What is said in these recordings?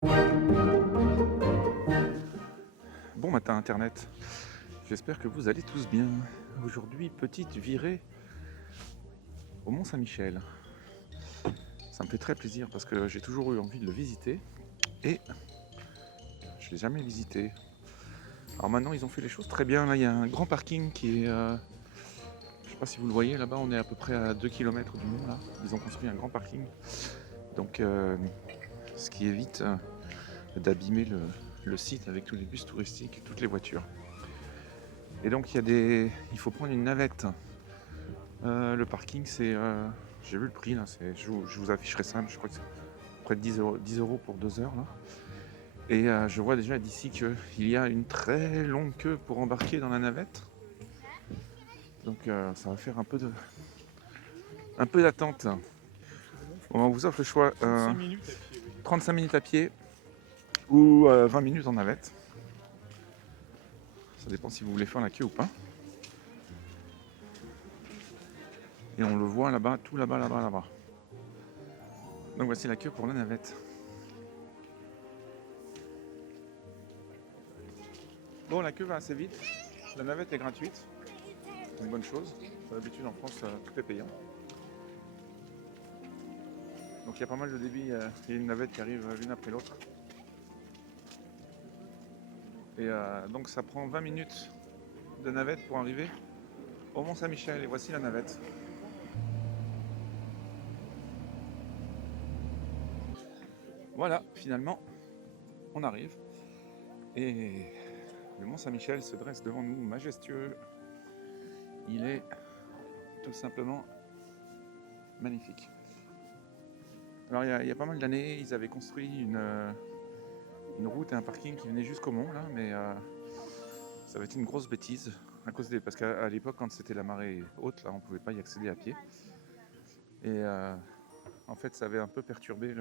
Bon matin Internet, j'espère que vous allez tous bien. Aujourd'hui, petite virée au Mont-Saint-Michel. Ça me fait très plaisir parce que j'ai toujours eu envie de le visiter et je ne l'ai jamais visité. Alors maintenant, ils ont fait les choses très bien. Là, il y a un grand parking qui est... je ne sais pas si vous le voyez, là-bas, on est à peu près à 2 km du mont. Là. Ils ont construit un grand parking. Donc, ce qui évite d'abîmer le site avec tous les bus touristiques et toutes les voitures. Et donc, il faut prendre une navette. Le parking, c'est... j'ai vu le prix, là, je vous afficherai ça, je crois que c'est près de 10 € pour 2 heures. Là. Et je vois déjà d'ici qu'il y a une très longue queue pour embarquer dans la navette. Donc ça va faire un peu d'attente. On vous offre le choix 35 minutes à pied ou 20 minutes en navette. Ça dépend si vous voulez faire la queue ou pas. Et on le voit là-bas, tout là-bas, là-bas, là-bas. Donc voici la queue pour la navette. Bon, la queue va assez vite. La navette est gratuite. C'est une bonne chose. D'habitude en France, tout est payant. Donc il y a pas mal de débit. Il y a une navette qui arrive l'une après l'autre. Et donc ça prend 20 minutes de navette pour arriver au Mont-Saint-Michel. Et voici la navette. Voilà, finalement, on arrive. Et le Mont-Saint-Michel se dresse devant nous, majestueux. Il est tout simplement magnifique. Alors il y a pas mal d'années, ils avaient construit une route et un parking qui venait jusqu'au mont, là, mais ça avait été une grosse bêtise. Parce qu'à l'époque, quand c'était la marée haute, là, on ne pouvait pas y accéder à pied. Et en fait, ça avait un peu perturbé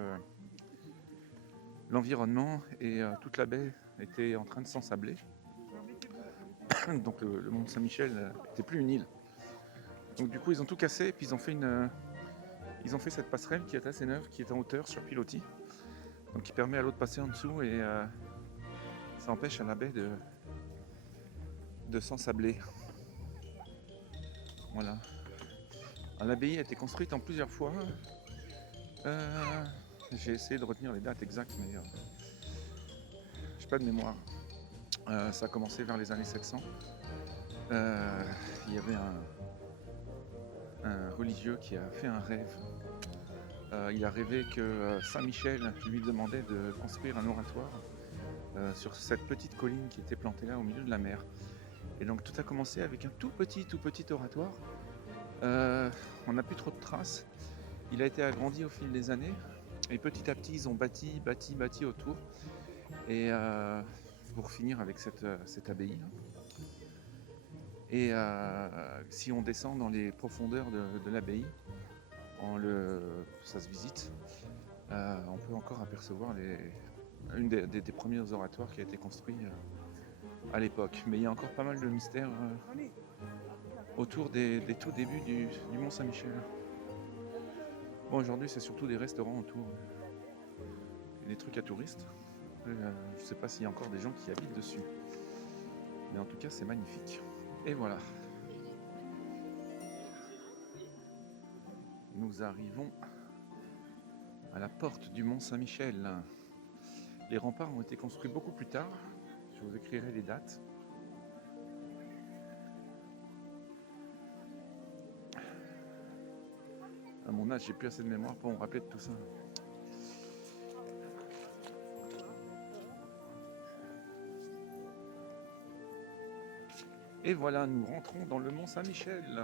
l'environnement et toute la baie était en train de s'ensabler. Donc le mont Saint-Michel n'était plus une île. Donc du coup, ils ont tout cassé et puis ils ont fait cette passerelle qui est assez neuve, qui est en hauteur sur pilotis. Donc qui permet à l'eau de passer en dessous et ça empêche à la baie de s'ensabler. Voilà. L'abbaye a été construite en plusieurs fois. J'ai essayé de retenir les dates exactes, mais j'ai pas de mémoire. Ça a commencé vers les années 700. Il y avait un religieux qui a fait un rêve. Il a rêvé que Saint-Michel lui demandait de construire un oratoire sur cette petite colline qui était plantée là au milieu de la mer. Et donc tout a commencé avec un tout petit oratoire. On n'a plus trop de traces. Il a été agrandi au fil des années. Et petit à petit, ils ont bâti autour. Et pour finir avec cette abbaye. Et si on descend dans les profondeurs de l'abbaye, ça se visite, on peut encore apercevoir une des premiers oratoires qui a été construit à l'époque. Mais il y a encore pas mal de mystères autour des tout débuts du Mont Saint-Michel. Bon, aujourd'hui, c'est surtout des restaurants autour et des trucs à touristes. Je ne sais pas s'il y a encore des gens qui habitent dessus. Mais en tout cas, c'est magnifique. Et voilà. Nous arrivons à la porte du Mont Saint-Michel. Les remparts ont été construits beaucoup plus tard. Je vous écrirai les dates. À mon âge, j'ai plus assez de mémoire pour me rappeler de tout ça. Et voilà, nous rentrons dans le Mont Saint-Michel.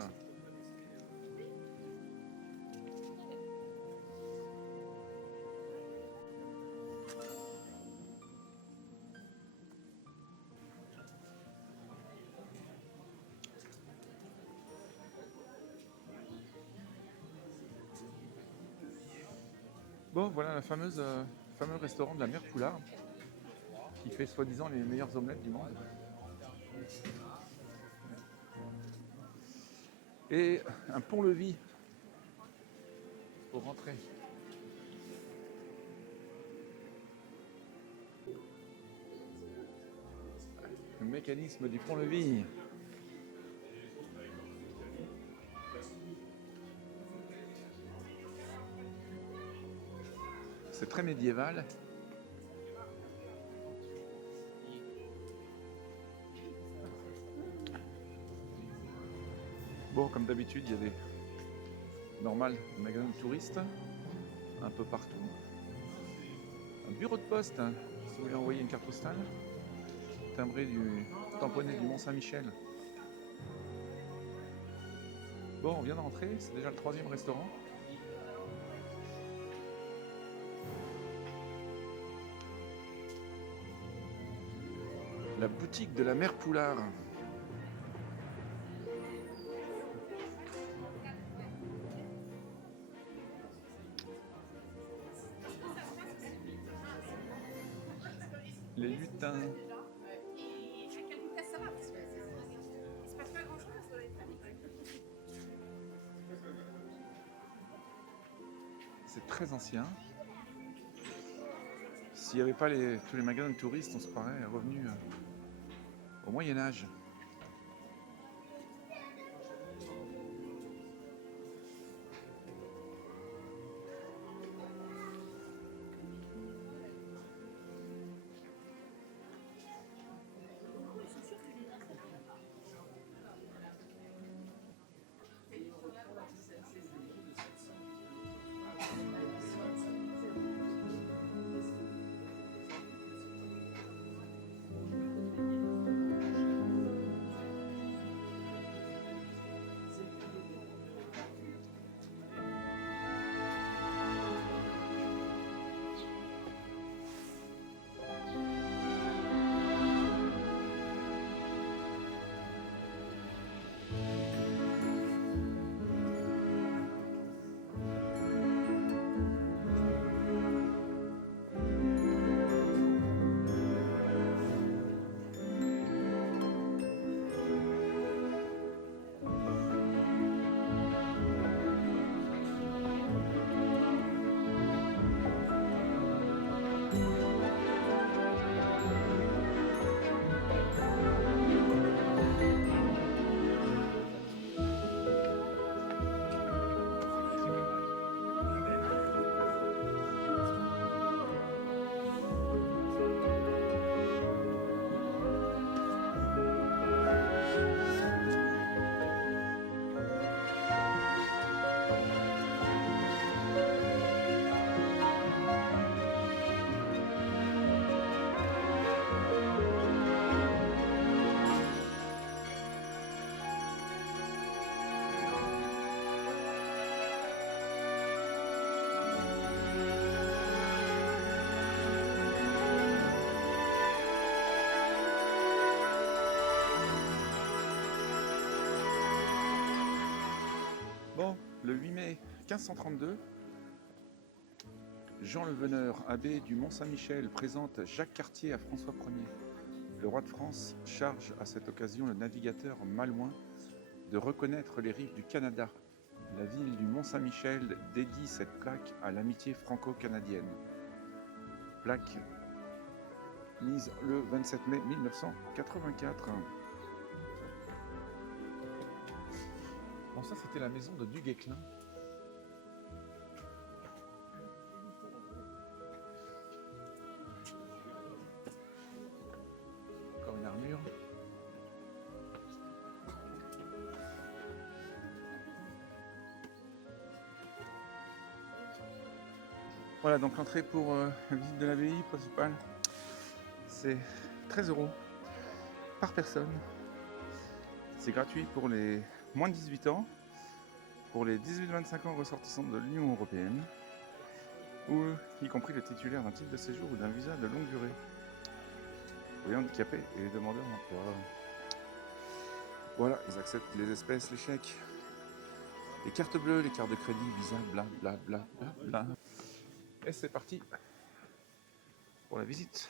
Bon, voilà le fameux restaurant de la Mère Poulard qui fait soi-disant les meilleures omelettes du monde. Et un pont-levis pour rentrer. mécanisme du pont-levis. C'est très médiéval. Bon, comme d'habitude, il y a des magasins de touristes un peu partout. Un bureau de poste, hein, si vous voulez envoyer une carte postale, tamponné du Mont-Saint-Michel. Bon, on vient d'entrer, c'est déjà le 3e restaurant. La boutique de la mère Poulard. Les lutins. C'est très ancien. S'il n'y avait pas tous les magasins de touristes, on se paraît revenu au Moyen-Âge. Bon, le 8 mai 1532, Jean le Veneur, abbé du Mont-Saint-Michel, présente Jacques Cartier à François Ier. Le roi de France charge à cette occasion le navigateur Malouin de reconnaître les rives du Canada. La ville du Mont-Saint-Michel dédie cette plaque à l'amitié franco-canadienne. Plaque mise le 27 mai 1984. Bon, ça c'était la maison de Duguesclin. Encore une armure. Voilà, donc l'entrée pour la visite de l'abbaye principale, c'est 13 € par personne. C'est gratuit pour les moins de 18 ans, pour les 18-25 ans ressortissants de l'Union européenne, ou y compris les titulaires d'un titre de séjour ou d'un visa de longue durée, les handicapés et les demandeurs d'emploi. Voilà, ils acceptent les espèces, les chèques, les cartes bleues, les cartes de crédit, visa, bla bla bla bla bla. Et c'est parti pour la visite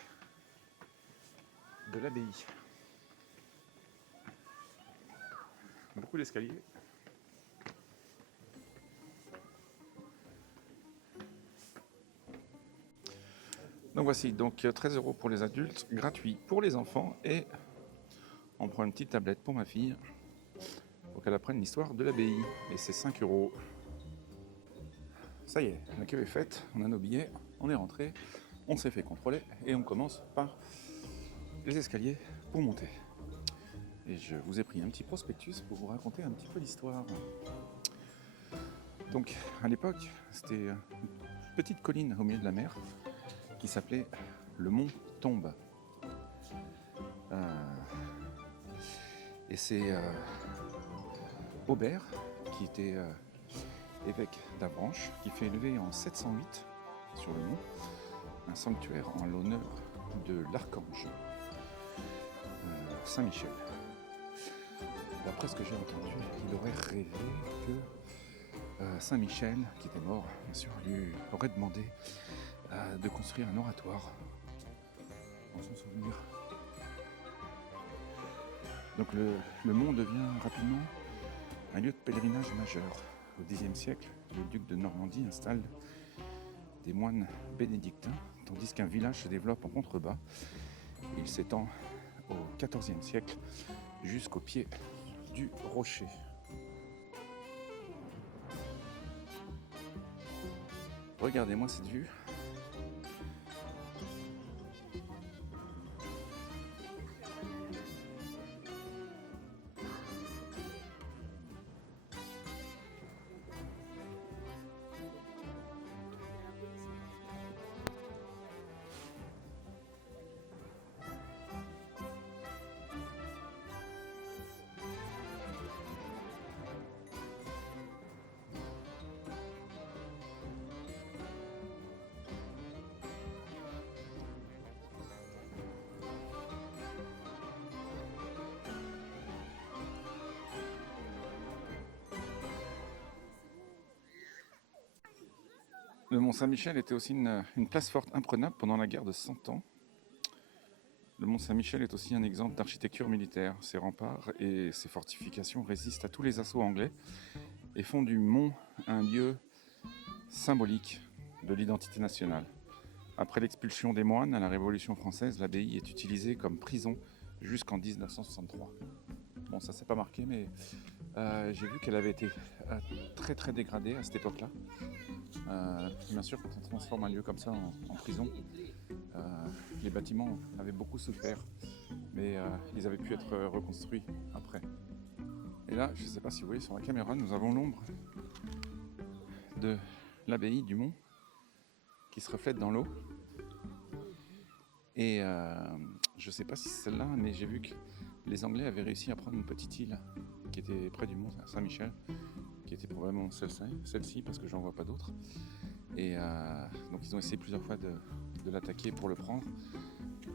de l'abbaye. Beaucoup d'escaliers. Donc voici, donc 13 € pour les adultes, gratuit pour les enfants et On prend une petite tablette pour ma fille pour qu'elle apprenne l'histoire de l'abbaye. Et c'est 5 €. Ça y est, la queue est faite, on a nos billets, on est rentré, on s'est fait contrôler et on commence par les escaliers pour monter. Et je vous ai pris un petit prospectus pour vous raconter un petit peu l'histoire. Donc à l'époque, c'était une petite colline au milieu de la mer qui s'appelait le mont Tombe. Et c'est Aubert, qui était évêque d'Avranches, qui fait élever en 708 sur le mont un sanctuaire en l'honneur de l'archange Saint-Michel. D'après ce que j'ai entendu, il aurait rêvé que Saint-Michel, qui était mort, bien sûr, lui aurait demandé de construire un oratoire en son souvenir. Donc le mont devient rapidement un lieu de pèlerinage majeur. Au Xe siècle, le duc de Normandie installe des moines bénédictins, tandis qu'un village se développe en contrebas. Il s'étend au XIVe siècle jusqu'au pied du rocher. Regardez-moi cette vue. Le Mont Saint-Michel était aussi une place forte imprenable pendant la guerre de 100 ans. Le Mont Saint-Michel est aussi un exemple d'architecture militaire. Ses remparts et ses fortifications résistent à tous les assauts anglais et font du mont un lieu symbolique de l'identité nationale. Après l'expulsion des moines à la Révolution française, l'abbaye est utilisée comme prison jusqu'en 1963. Bon, ça s'est pas marqué, mais j'ai vu qu'elle avait été très très dégradée à cette époque-là. Bien sûr, quand on transforme un lieu comme ça en prison, les bâtiments avaient beaucoup souffert, mais ils avaient pu être reconstruits après. Et là, je ne sais pas si vous voyez sur la caméra, nous avons l'ombre de l'abbaye du Mont qui se reflète dans l'eau. Et je ne sais pas si c'est celle-là, mais j'ai vu que les Anglais avaient réussi à prendre une petite île qui était près du Mont Saint-Michel, qui était probablement celle-ci, parce que j'en vois pas d'autres. Et donc ils ont essayé plusieurs fois de l'attaquer pour le prendre,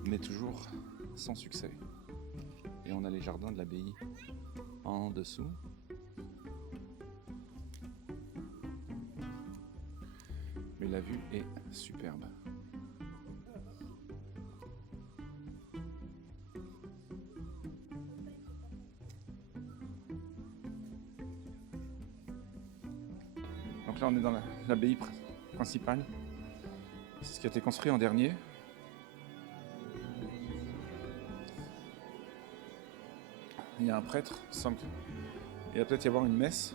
mais toujours sans succès. Et on a les jardins de l'abbaye en dessous. Mais la vue est superbe. Donc là on est dans l'abbaye principale. C'est ce qui a été construit en dernier. Il y a un prêtre, il semble qu'il va peut-être y avoir une messe.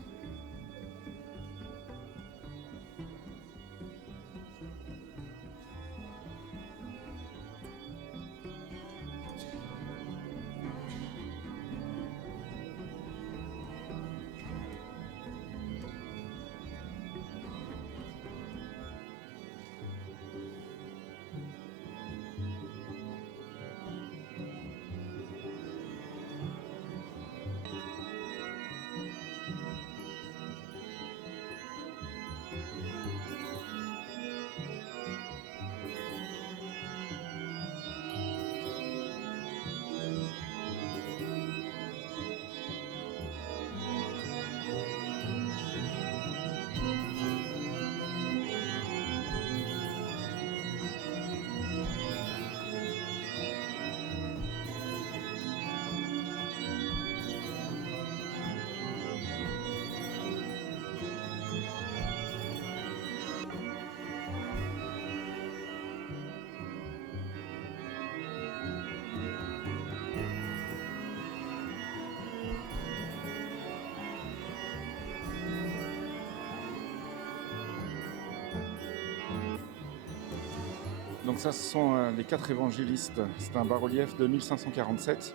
Donc ça, ce sont les 4 évangélistes. C'est un bas-relief de 1547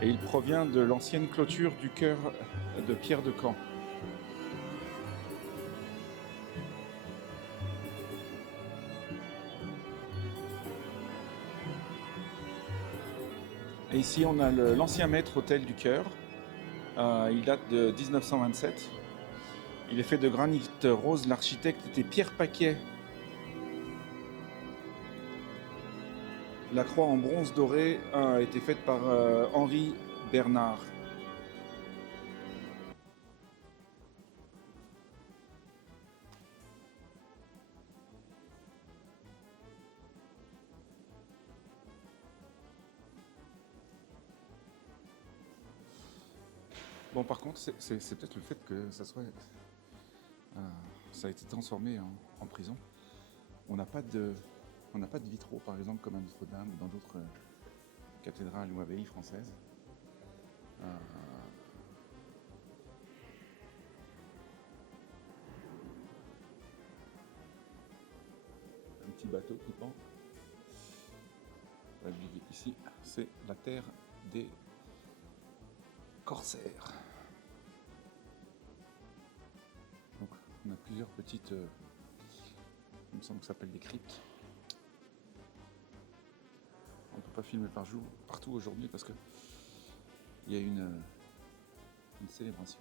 et il provient de l'ancienne clôture du chœur de Pierre de Caen. Et ici, on a l'ancien maître-autel du chœur. Il date de 1927. Il est fait de granit rose. L'architecte était Pierre Paquet. La croix en bronze doré a été faite par Henri Bernard. Bon, par contre, c'est peut-être le fait que ça a été transformé en prison. On n'a pas de vitraux, par exemple, comme à Notre-Dame ou dans d'autres cathédrales ou abbayes françaises. Un petit bateau qui pend. Ici, c'est la terre des corsaires. Donc, on a plusieurs petites, il me semble que ça s'appelle des cryptes. On ne peut pas filmer partout aujourd'hui parce que il y a une célébration.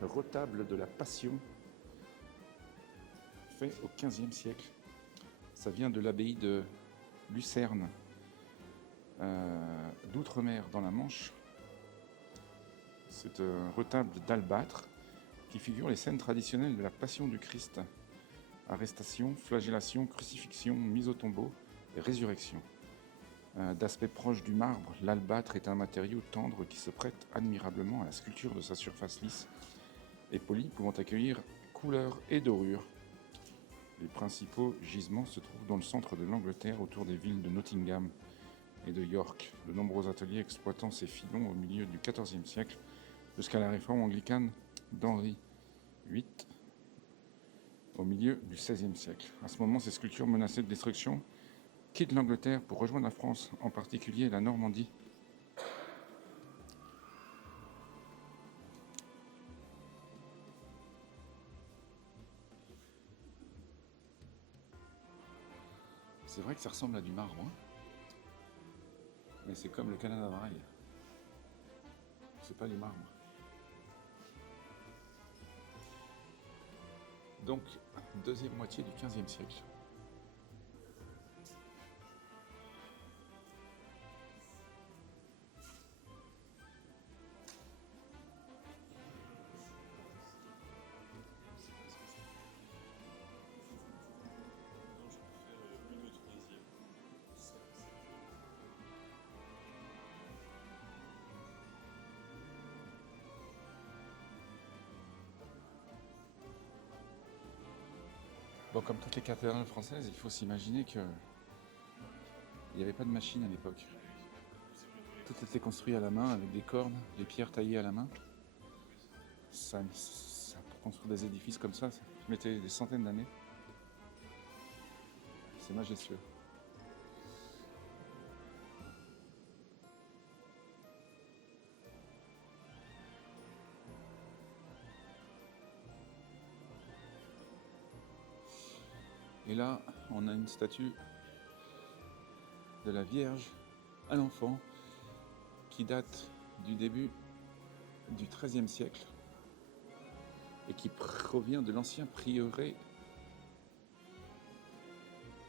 Le retable de la Passion, fait au XVe siècle. Ça vient de l'abbaye de Lucerne, d'Outre-mer dans la Manche. C'est un retable d'albâtre qui figure les scènes traditionnelles de la Passion du Christ. Arrestation, flagellation, crucifixion, mise au tombeau et résurrection. D'aspect proche du marbre, l'albâtre est un matériau tendre qui se prête admirablement à la sculpture de sa surface lisse et polie, pouvant accueillir couleurs et dorures. Les principaux gisements se trouvent dans le centre de l'Angleterre, autour des villes de Nottingham et de York. De nombreux ateliers exploitant ces filons au milieu du XIVe siècle jusqu'à la réforme anglicane d'Henri VIII au milieu du XVIe siècle. À ce moment, ces sculptures menacées de destruction quittent l'Angleterre pour rejoindre la France, en particulier la Normandie. C'est vrai que ça ressemble à du marbre, hein, mais c'est comme le Canada Dry. C'est pas du marbre. Donc, deuxième moitié du XVe siècle. Bon, comme toutes les cathédrales françaises, il faut s'imaginer qu'il n'y avait pas de machine à l'époque. Tout était construit à la main avec des cordes, des pierres taillées à la main. Pour construire des édifices comme ça mettait des centaines d'années. C'est majestueux. Et là, on a une statue de la Vierge à l'enfant qui date du début du XIIIe siècle et qui provient de l'ancien prieuré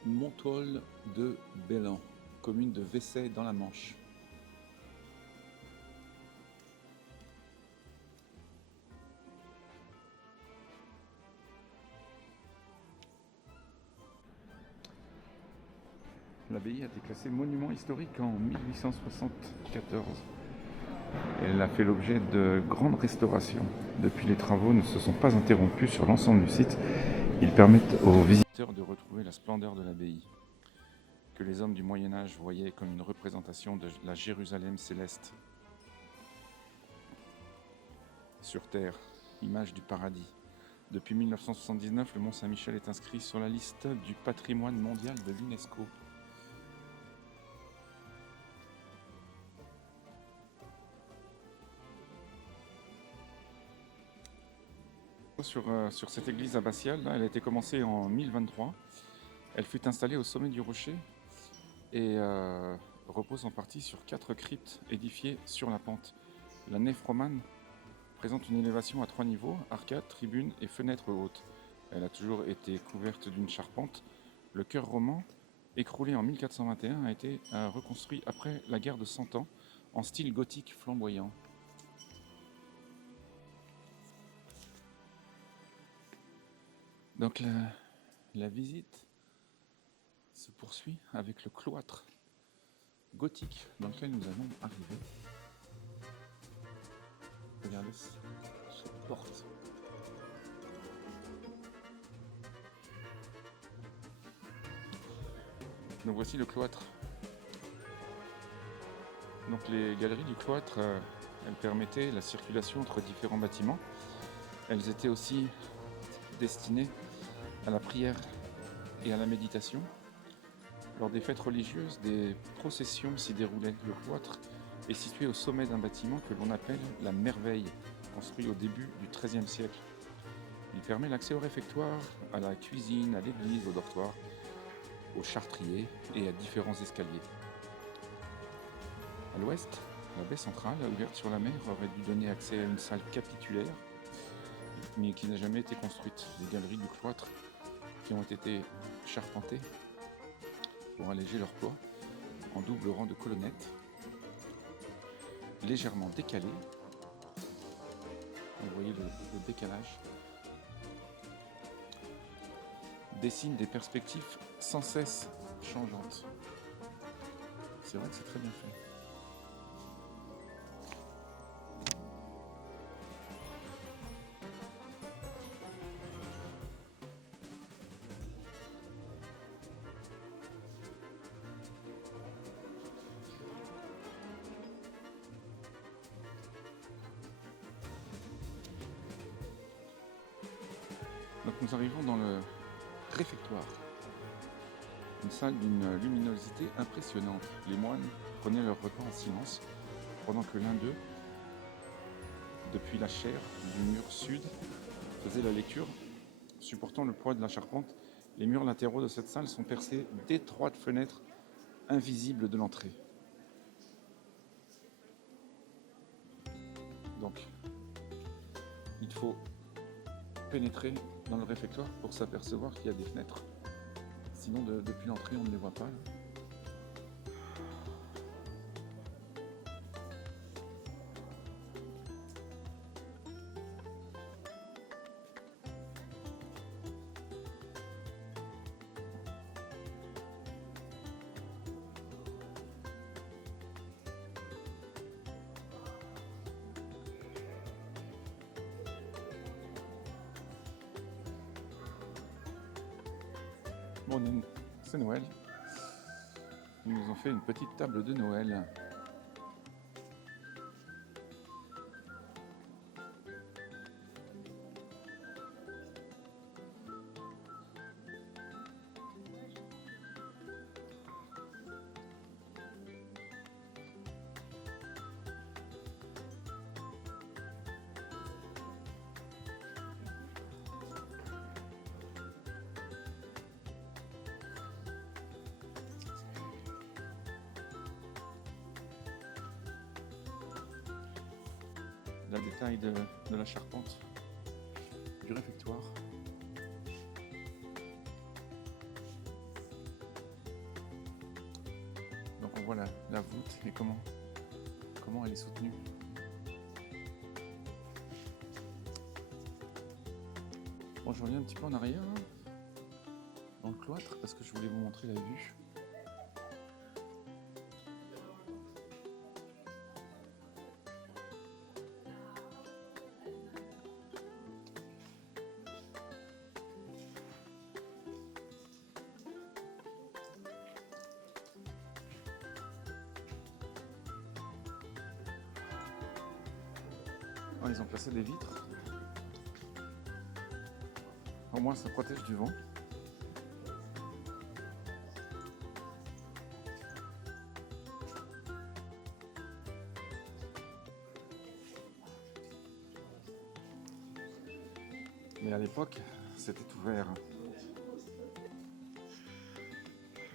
Montol de Bellan, commune de Vaissey dans la Manche. L'abbaye a été classée monument historique en 1874. Elle a fait l'objet de grandes restaurations. Depuis, les travaux ne se sont pas interrompus sur l'ensemble du site. Ils permettent aux visiteurs de retrouver la splendeur de l'abbaye, que les hommes du Moyen-Âge voyaient comme une représentation de la Jérusalem céleste. Sur terre, image du paradis. Depuis 1979, le Mont Saint-Michel est inscrit sur la liste du patrimoine mondial de l'UNESCO. Sur cette église abbatiale, là, elle a été commencée en 1023. Elle fut installée au sommet du rocher et repose en partie sur 4 cryptes édifiées sur la pente. La nef romane présente une élévation à 3 niveaux, arcades, tribunes et fenêtres hautes. Elle a toujours été couverte d'une charpente. Le chœur roman, écroulé en 1421, a été reconstruit après la guerre de 100 ans en style gothique flamboyant. Donc la visite se poursuit avec le cloître gothique dans lequel nous allons arriver. Regardez cette porte. Donc voici le cloître. Donc les galeries du cloître, elles permettaient la circulation entre différents bâtiments. Elles étaient aussi destinées à la prière et à la méditation. Lors des fêtes religieuses, des processions s'y déroulaient. Le cloître est situé au sommet d'un bâtiment que l'on appelle la Merveille, construit au début du XIIIe siècle. Il permet l'accès au réfectoire, à la cuisine, à l'église, au dortoir, au chartrier et à différents escaliers. À l'ouest, la baie centrale, ouverte sur la mer, aurait dû donner accès à une salle capitulaire, mais qui n'a jamais été construite. Les galeries du cloître qui ont été charpentées pour alléger leur poids en double rang de colonnettes, légèrement décalées. Vous voyez le décalage dessine des perspectives sans cesse changeantes. C'est vrai que c'est très bien fait. Donc nous arrivons dans le réfectoire, une salle d'une luminosité impressionnante. Les moines prenaient leur repas en silence, pendant que l'un d'eux, depuis la chaire du mur sud, faisait la lecture. Supportant le poids de la charpente, les murs latéraux de cette salle sont percés d'étroites fenêtres invisibles de l'entrée. Donc, il faut pénétrer dans le réfectoire pour s'apercevoir qu'il y a des fenêtres. Sinon, depuis l'entrée, on ne les voit pas. Bon, c'est Noël. Ils nous ont fait une petite table de Noël. Le détail de la charpente du réfectoire. Donc on voit la voûte et comment elle est soutenue. Bon, je reviens un petit peu en arrière hein, dans le cloître parce que je voulais vous montrer la vue. Oh, ils ont placé des vitres. Au moins ça protège du vent. Mais à l'époque, c'était ouvert.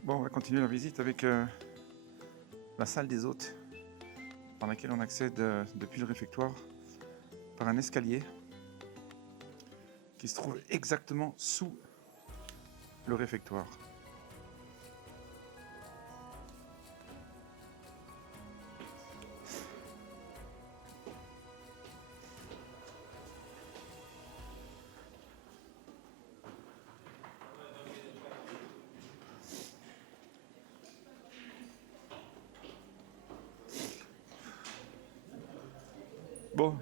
Bon, on va continuer la visite avec la salle des hôtes, dans laquelle on accède depuis le réfectoire par un escalier qui se trouve exactement sous le réfectoire. Bon,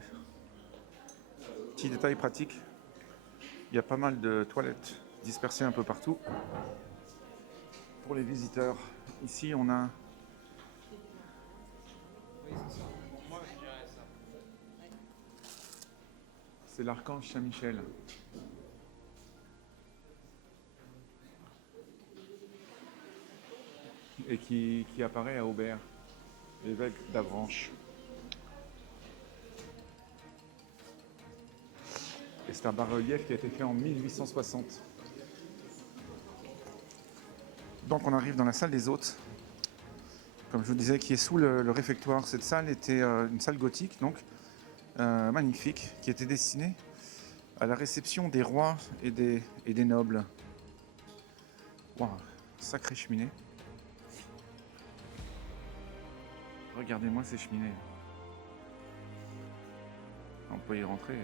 petit détail pratique, il y a pas mal de toilettes dispersées un peu partout pour les visiteurs. Ici, on a c'est l'archange Saint-Michel. Et qui apparaît à Aubert, l'évêque d'Avranches. Et c'est un bas-relief qui a été fait en 1860. Donc on arrive dans la salle des hôtes, comme je vous disais, qui est sous le réfectoire. Cette salle était une salle gothique, donc magnifique, qui était destinée à la réception des rois et des nobles. Waouh, sacrée cheminée. Regardez-moi ces cheminées. On peut y rentrer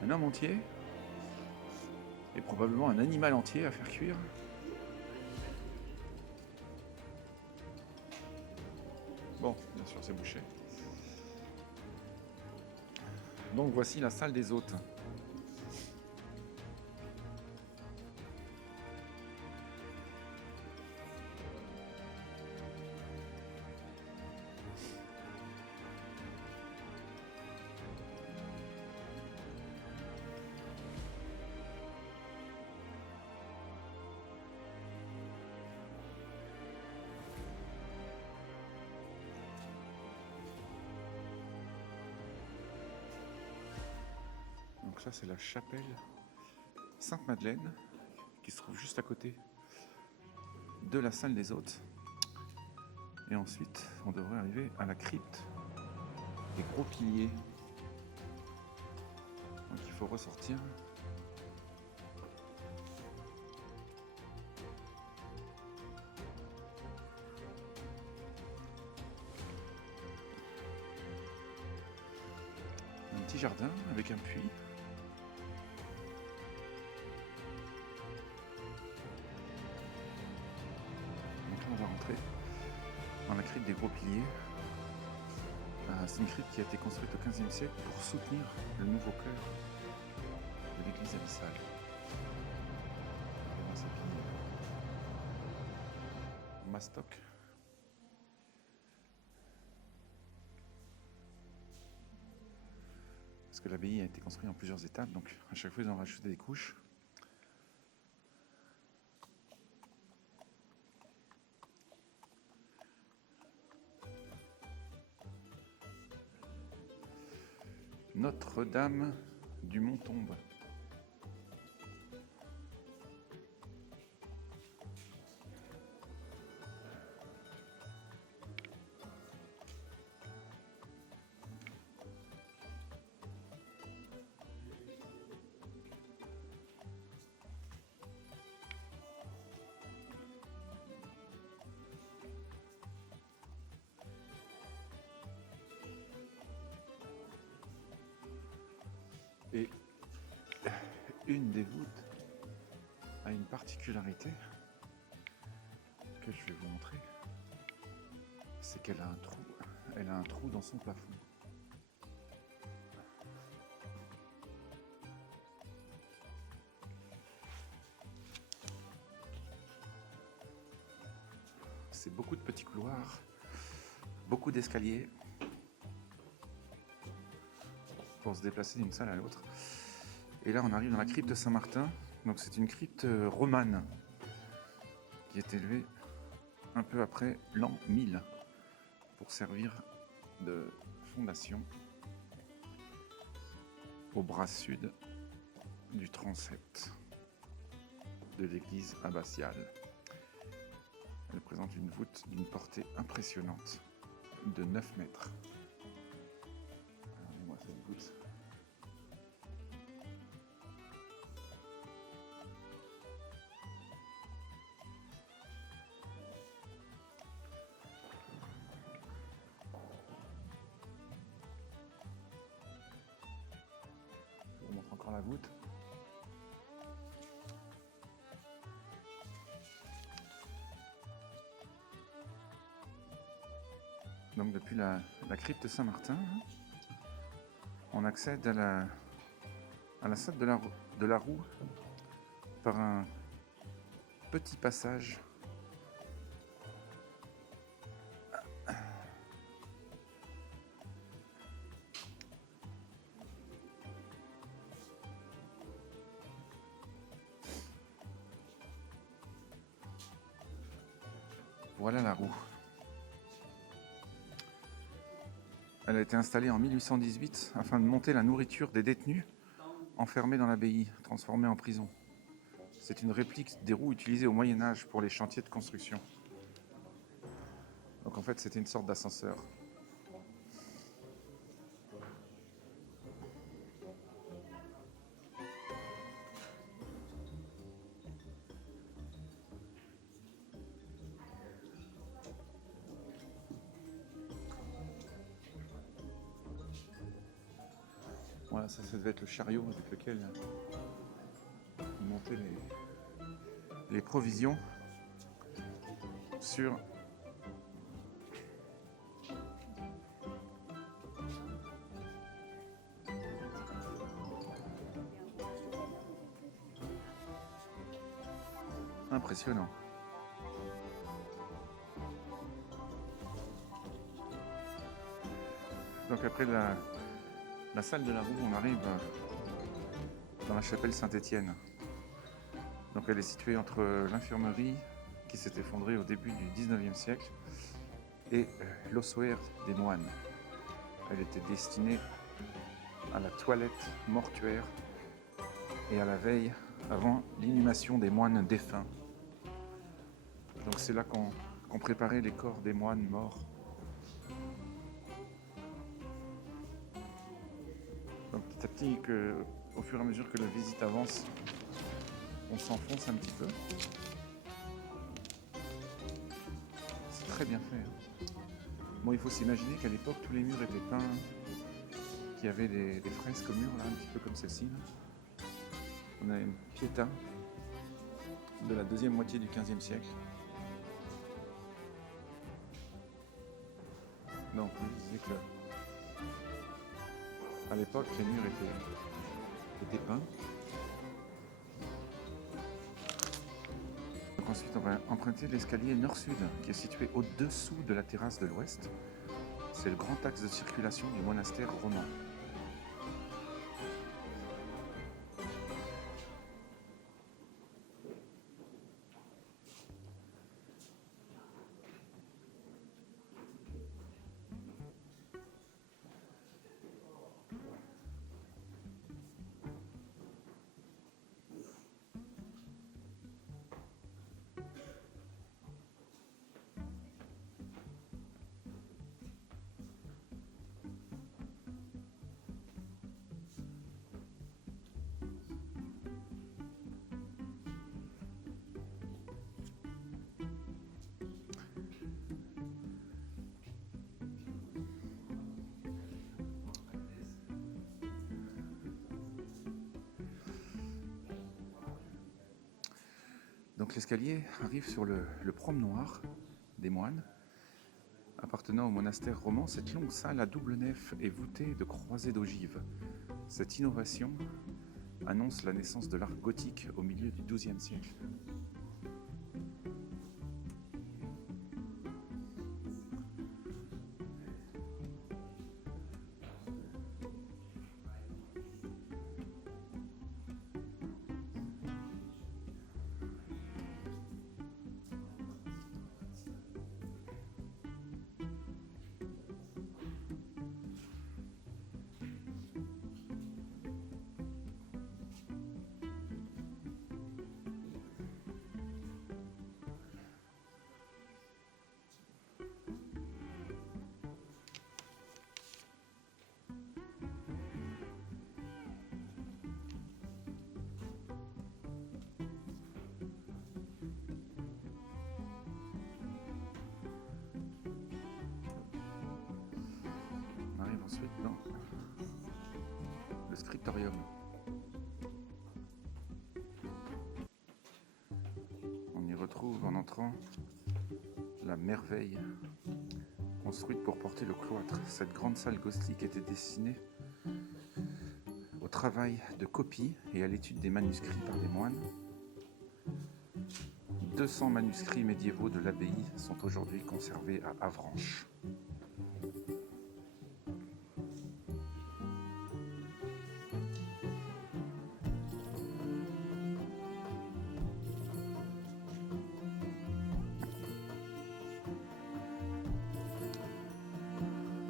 un homme entier et probablement un animal entier à faire cuire. Bon, bien sûr, c'est bouché. Donc voici la salle des hôtes. Donc ça, c'est la chapelle Sainte-Madeleine qui se trouve juste à côté de la salle des hôtes. Et ensuite, on devrait arriver à la crypte des gros piliers. Donc il faut ressortir. Un petit jardin avec un puits. Donc là, on va rentrer dans la crypte des gros piliers. C'est une crypte qui a été construite au XVe siècle pour soutenir le nouveau chœur de l'église abyssale. Mastoc. Parce que l'abbaye a été construite en plusieurs étapes, donc à chaque fois ils ont rajouté des couches. Notre-Dame du Mont-Tombe. Et une des voûtes a une particularité que je vais vous montrer, c'est qu'elle a un trou. Elle a un trou dans son plafond. C'est beaucoup de petits couloirs, beaucoup d'escaliers. pour se déplacer d'une salle à l'autre. Et là, on arrive dans la crypte Saint-Martin. Donc, c'est une crypte romane qui est élevée un peu après l'an 1000 pour servir de fondation au bras sud du transept de l'église abbatiale. Elle présente une voûte d'une portée impressionnante de 9 mètres. Regardez-moi cette voûte. Je vous montre encore la voûte. Donc depuis la crypte Saint-Martin, on accède à la salle de la Roue par un petit passage Voilà la Roue. Elle a été installée en 1818 afin de monter la nourriture des détenus enfermés dans l'abbaye, transformée en prison. C'est une réplique des roues utilisées au Moyen-Âge pour les chantiers de construction. Donc en fait, c'était une sorte d'ascenseur. Voilà, ça devait être le chariot avec lequel ils montaient les provisions sur impressionnant. Donc après la salle de la Roue, on arrive dans la chapelle Saint-Étienne. Donc elle est située entre l'infirmerie qui s'est effondrée au début du 19e siècle et l'ossuaire des moines. Elle était destinée à la toilette mortuaire et à la veille avant l'inhumation des moines défunts. Donc c'est là qu'on préparait les corps des moines morts. Donc petit à petit, au fur et à mesure que la visite avance, on s'enfonce un petit peu. C'est très bien fait. Bon, il faut s'imaginer qu'à l'époque, tous les murs étaient peints, qu'il y avait des fresques au mur, là, un petit peu comme celle-ci. Là. On a une Pietà de la deuxième moitié du XVe siècle. Donc, je disais que à l'époque, les murs étaient peints. Donc ensuite, on va emprunter l'escalier nord-sud qui est situé au-dessous de la terrasse de l'ouest. C'est le grand axe de circulation du monastère roman. Donc l'escalier arrive sur le promenoir des moines appartenant au monastère roman. Cette longue salle à double nef est voûtée de croisées d'ogives. Cette innovation annonce la naissance de l'art gothique au milieu du XIIe siècle. auditorium. On y retrouve en entrant la merveille construite pour porter le cloître. Cette grande salle gothique était destinée au travail de copie et à l'étude des manuscrits par des moines. 200 manuscrits médiévaux de l'abbaye sont aujourd'hui conservés à Avranches.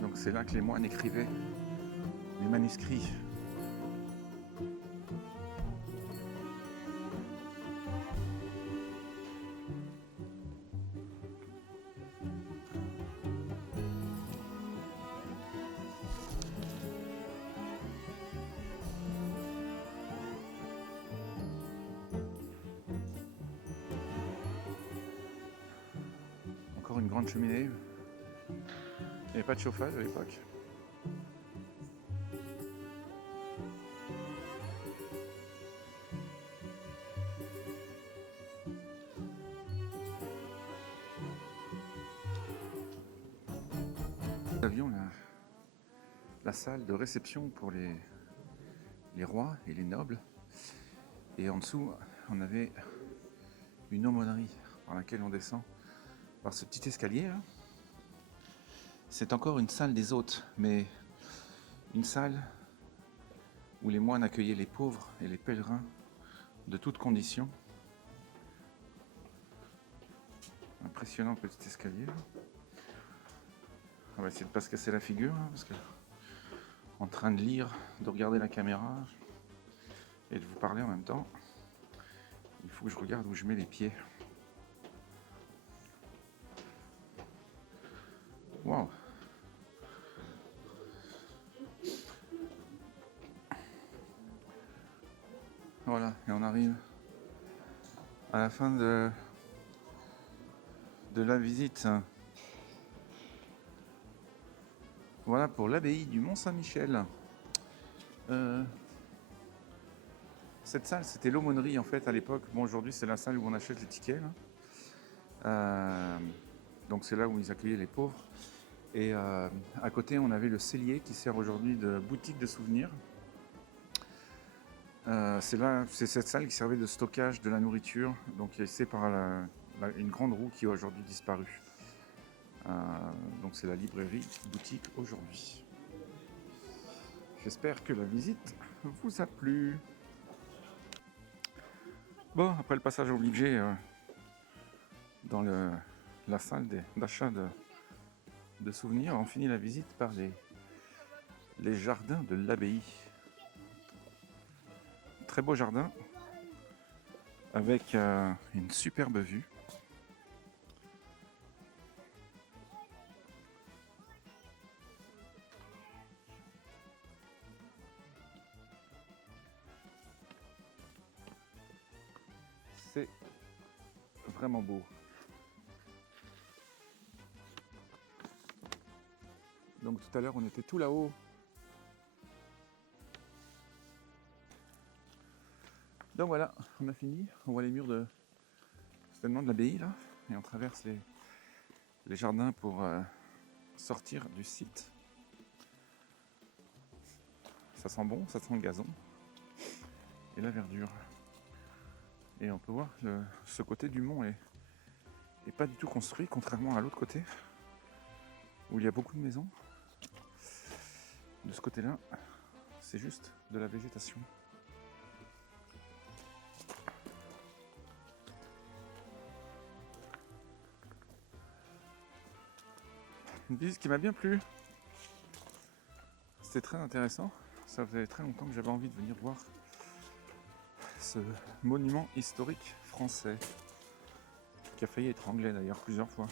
Donc c'est là que les moines écrivaient les manuscrits. Encore une grande cheminée. Il n'y avait pas de chauffage à l'époque. Nous avions la salle de réception pour les rois et les nobles. Et en dessous, on avait une aumônerie par laquelle on descend par ce petit escalier là. C'est encore une salle des hôtes, mais une salle où les moines accueillaient les pauvres et les pèlerins de toutes conditions. Impressionnant petit escalier. On va essayer de ne pas se casser la figure, hein, parce que en train de lire, de regarder la caméra et de vous parler en même temps, il faut que je regarde où je mets les pieds. Waouh! Voilà, et on arrive à la fin de la visite. Voilà pour l'abbaye du Mont-Saint-Michel. Cette salle, c'était l'aumônerie en fait à l'époque. Bon, aujourd'hui, c'est la salle où on achète les tickets. Donc, c'est là où ils accueillaient les pauvres. Et à côté, on avait le cellier qui sert aujourd'hui de boutique de souvenirs. C'est cette salle qui servait de stockage de la nourriture. Donc, c'est par une grande roue qui a aujourd'hui disparu. Donc, c'est la librairie boutique aujourd'hui. J'espère que la visite vous a plu. Bon, après le passage obligé dans la salle d'achat de souvenirs, on finit la visite par les jardins de l'abbaye. Très beau jardin avec une superbe vue. C'est vraiment beau. Donc tout à l'heure on était tout là-haut. Donc voilà, on a fini. On voit les murs certainement de l'abbaye là. Et on traverse les jardins pour sortir du site. Ça sent bon, ça sent le gazon et la verdure. Et on peut voir que ce côté du mont est pas du tout construit, contrairement à l'autre côté où il y a beaucoup de maisons. De ce côté-là, c'est juste de la végétation. Une visite qui m'a bien plu. C'était très intéressant. Ça faisait très longtemps que j'avais envie de venir voir ce monument historique français qui a failli être anglais d'ailleurs plusieurs fois.